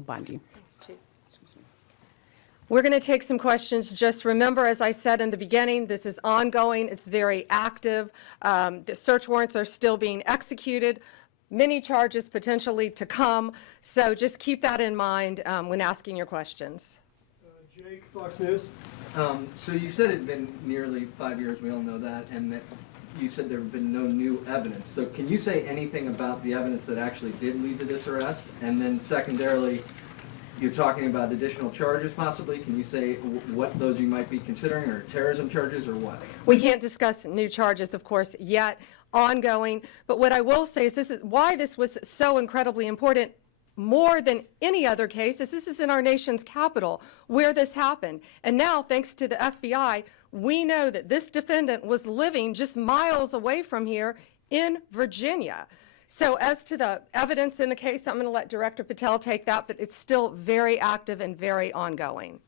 Bondi. We're going to take some questions. Just remember, as I said in the beginning, this is ongoing. It's very active. The search warrants are still being executed. Many charges potentially to come. So just keep that in mind when asking your questions. Jake, Fox News. So you said it had been nearly 5 years, we all know that, and that you said there have been no new evidence. So can you say anything about the evidence that actually did lead to this arrest? And then secondarily, you're talking about additional charges possibly. Can you say what those you might be considering, or terrorism charges, or what? We can't discuss new charges, of course, yet, ongoing. But what I will say is this is why this was so incredibly important, more than any other case, is this is in our nation's capital where this happened. And now, thanks to the FBI, we know that this defendant was living just miles away from here in Virginia. So as to the evidence in the case, I'm going to let Director Patel take that, but it's still very active and very ongoing.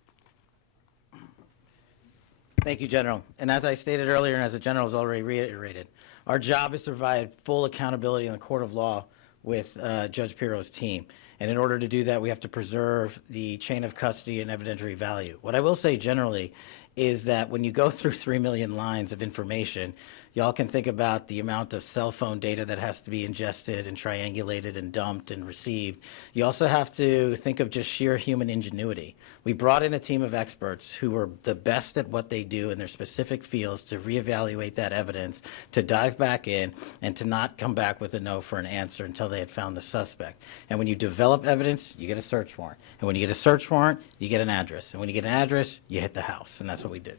Thank you, General. And as I stated earlier, and as the General has already reiterated, our job is to provide full accountability in the court of law with Judge Pirro's team. And in order to do that, we have to preserve the chain of custody and evidentiary value. What I will say generally is that when you go through 3 million lines of information, y'all can think about the amount of cell phone data that has to be ingested and triangulated and dumped and received. You also have to think of just sheer human ingenuity. We brought in a team of experts who were the best at what they do in their specific fields to reevaluate that evidence, to dive back in, and to not come back with a no for an answer until they had found the suspect. And when you develop evidence, you get a search warrant. And when you get a search warrant, you get an address. And when you get an address, you hit the house. And that's what we did.